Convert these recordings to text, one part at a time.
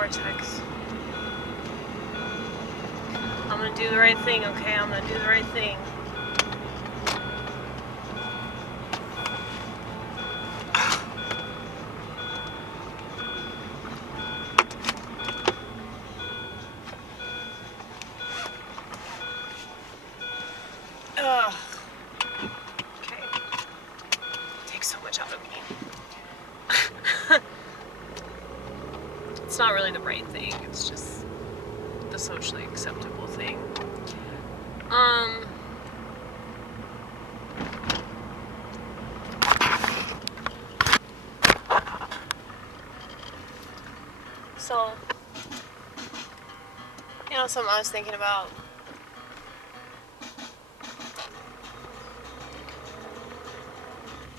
vortex. I'm gonna do the right thing, okay? I'm gonna do the right thing. Ugh. Okay. Takes so much out of me. It's not really the right thing, it's just the socially acceptable thing. So, you know, something I was thinking about.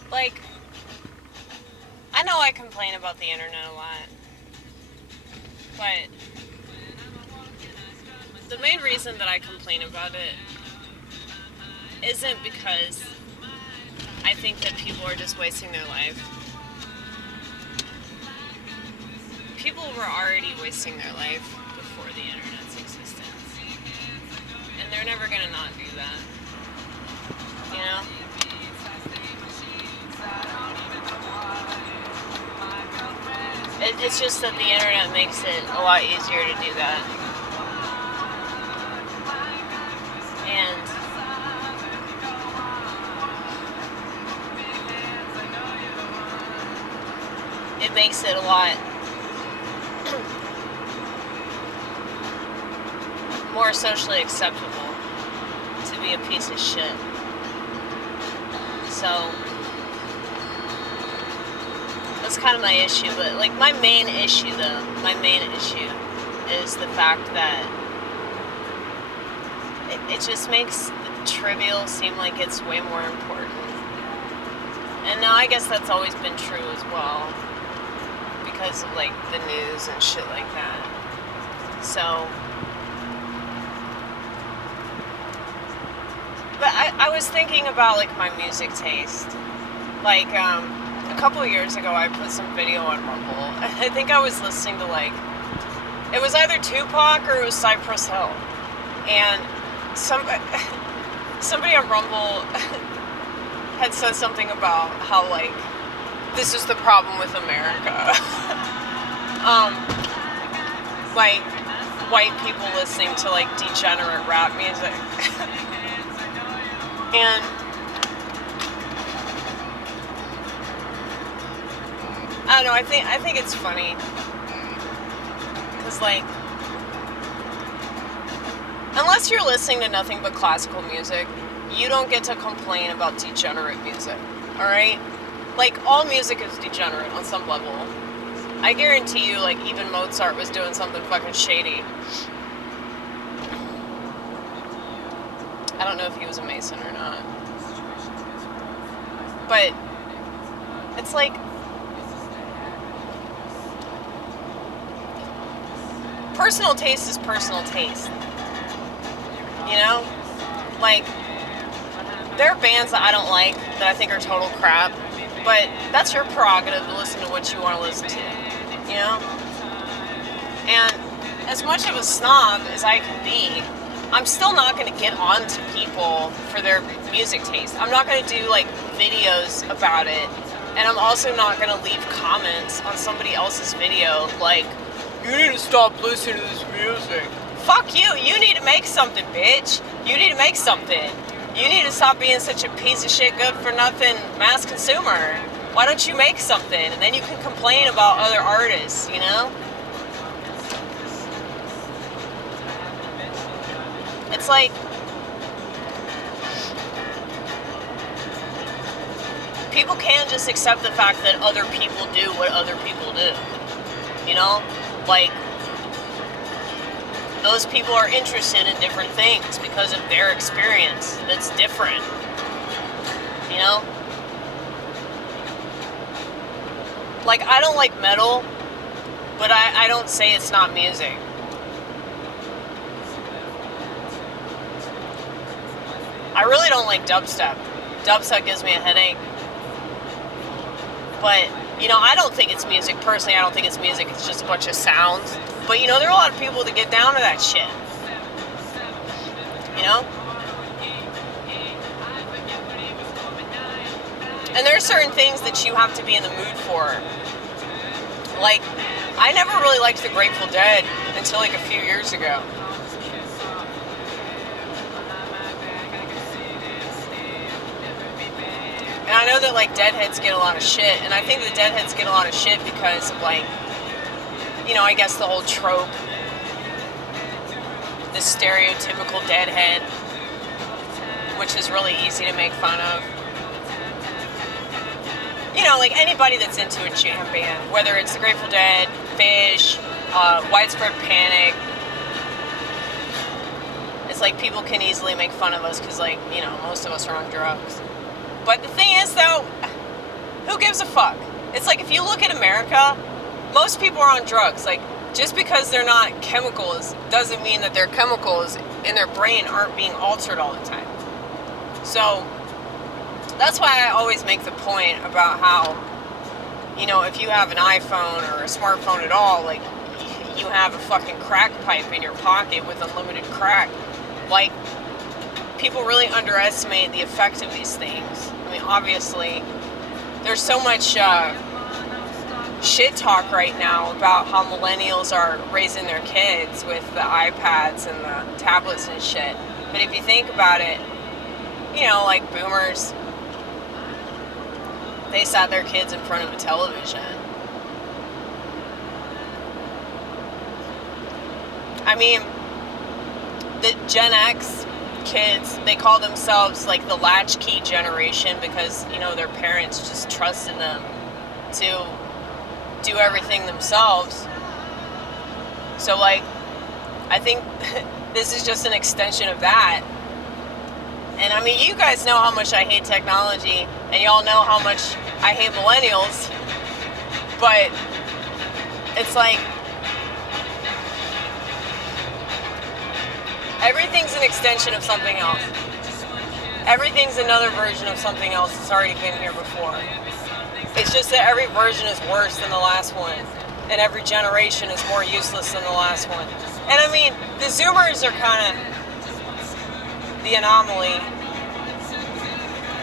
Like, I know I complain about the internet a lot, but the main reason that I complain about it isn't because I think that people are just wasting their life. People were already wasting their life before the internet's existence. And they're never gonna not do that. You know? It's just that the internet makes it a lot easier to do that. And it makes it a lot more socially acceptable to be a piece of shit. So that's kind of my issue, but like my main issue is the fact that it just makes the trivial seem like it's way more important. And now I guess that's always been true as well, because of like the news and shit like that. So, but I was thinking about like my music taste. Like, a couple of years ago I put some video on Rumble, and I think I was listening to like, it was either Tupac or it was Cypress Hill. And somebody on Rumble had said something about how like, this is the problem with America. Like white people listening to like degenerate rap music. And I don't know, I think it's funny. Cause like, unless you're listening to nothing but classical music, you don't get to complain about degenerate music, alright? Like, all music is degenerate on some level. I guarantee you, like, even Mozart was doing something fucking shady. I don't know if he was a Mason or not. But, it's like, personal taste is personal taste. You know? Like, there are bands that I don't like that I think are total crap, but that's your prerogative to listen to what you want to listen to, you know? And as much of a snob as I can be, I'm still not going to get on to people for their music taste. I'm not going to do, like, videos about it, and I'm also not going to leave comments on somebody else's video like, you need to stop listening to this music. Fuck you! You need to make something, bitch! You need to make something. You need to stop being such a piece of shit, good-for-nothing mass consumer. Why don't you make something? And then you can complain about other artists, you know? It's like, people can't just accept the fact that other people do what other people do. You know? Like, those people are interested in different things because of their experience that's different. You know? Like, I don't like metal, but I don't say it's not music. I really don't like dubstep. Dubstep gives me a headache. But You know, I don't think it's music. Personally, I don't think it's music. It's just a bunch of sounds. But, you know, there are a lot of people that get down to that shit. You know? And there are certain things that you have to be in the mood for. Like, I never really liked the Grateful Dead until like a few years ago. And I know that like Deadheads get a lot of shit, and I think the Deadheads get a lot of shit because of like, you know, I guess the whole trope, the stereotypical Deadhead, which is really easy to make fun of. You know, like anybody that's into a jam band, whether it's the Grateful Dead, Fish, Widespread Panic, it's like people can easily make fun of us because, like, you know, most of us are on drugs. But the thing is, though, who gives a fuck? It's like if you look at America, most people are on drugs. Like, just because they're not chemicals doesn't mean that their chemicals in their brain aren't being altered all the time. So that's why I always make the point about how, you know, if you have an iPhone or a smartphone at all, like, you have a fucking crack pipe in your pocket with unlimited crack. Like, people really underestimate the effect of these things. I mean, obviously, there's so much shit talk right now about how millennials are raising their kids with the iPads and the tablets and shit. But if you think about it, you know, like boomers, they sat their kids in front of a television. I mean, the Gen X kids, they call themselves like the latchkey generation because, you know, their parents just trusted them to do everything themselves. So, like, I think this is just an extension of that. And I mean, you guys know how much I hate technology, and y'all know how much I hate millennials, but it's like, everything's an extension of something else. Everything's another version of something else that's already been here before. It's just that every version is worse than the last one, and every generation is more useless than the last one. And I mean, the Zoomers are kind of the anomaly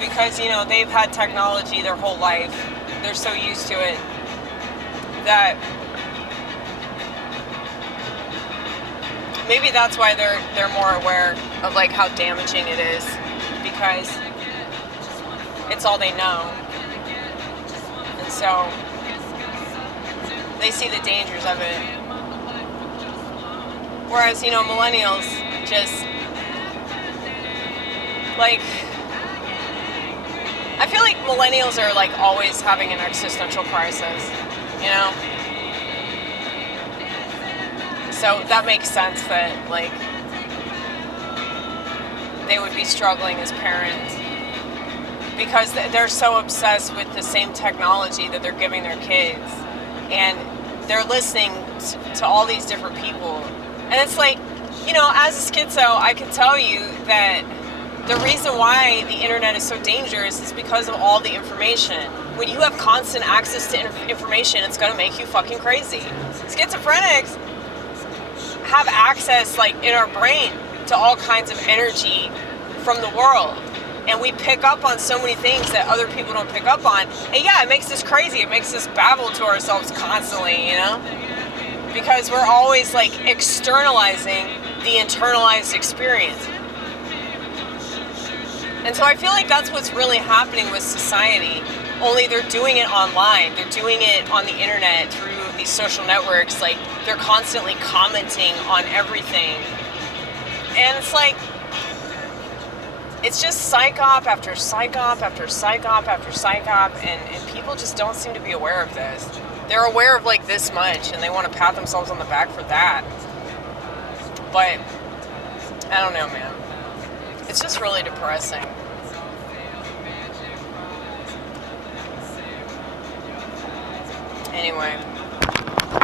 because, you know, they've had technology their whole life. They're so used to it that maybe that's why they're more aware of like how damaging it is, because it's all they know. And so they see the dangers of it. Whereas, you know, millennials just, like, I feel like millennials are like always having an existential crisis, you know? So that makes sense that, like, they would be struggling as parents because they're so obsessed with the same technology that they're giving their kids, and they're listening to all these different people. And it's like, you know, as a schizo, I can tell you that the reason why the internet is so dangerous is because of all the information. When you have constant access to information, it's going to make you fucking crazy. Schizophrenics have access, like, in our brain to all kinds of energy from the world. And we pick up on so many things that other people don't pick up on. And yeah, it makes us crazy. It makes us babble to ourselves constantly, you know? Because we're always, like, externalizing the internalized experience. And so I feel like that's what's really happening with society. Only they're doing it online. They're doing it on the internet through these social networks. Like, they're constantly commenting on everything. And it's like, it's just psyop after psyop after psyop after psyop, and people just don't seem to be aware of this. They're aware of like this much, and they want to pat themselves on the back for that. But I don't know, man. It's just really depressing. Anyway.